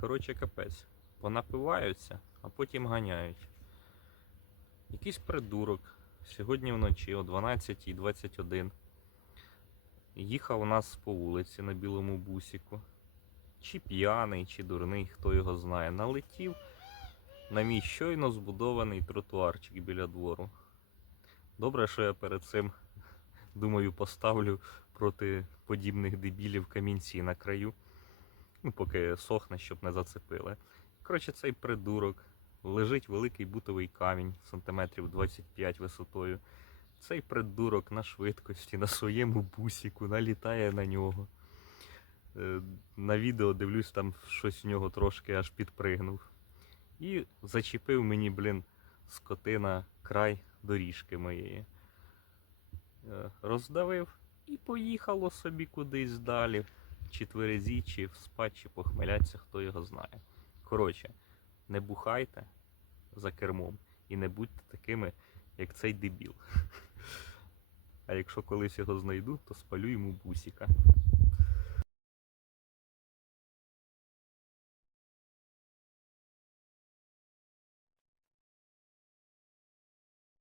Коротше, капець. Понапиваються, а потім ганяють. Якийсь придурок сьогодні вночі о 12.21 їхав у нас по вулиці на білому бусіку. Чи п'яний, чи дурний, хто його знає. Налетів на мій щойно збудований тротуарчик біля двору. Добре, що я перед цим, думаю, поставлю проти подібних дебілів камінці на краю. Ну, поки сохне, щоб не зацепили. Коротше, цей придурок. Лежить великий бутовий камінь сантиметрів 25 висотою. Цей придурок на швидкості, на своєму бусіку, налітає на нього. Е, На відео дивлюсь, там щось у нього трошки аж підпригнув. І зачепив мені, блін, скотина край доріжки моєї. Е, Роздавив і поїхало собі кудись далі. Чи тверезі, чи в спад, чи похмеляться, хто його знає. Коротше, не бухайте за кермом і не будьте такими, як цей дебіл. А якщо колись його знайду, то спалю йому бусіка.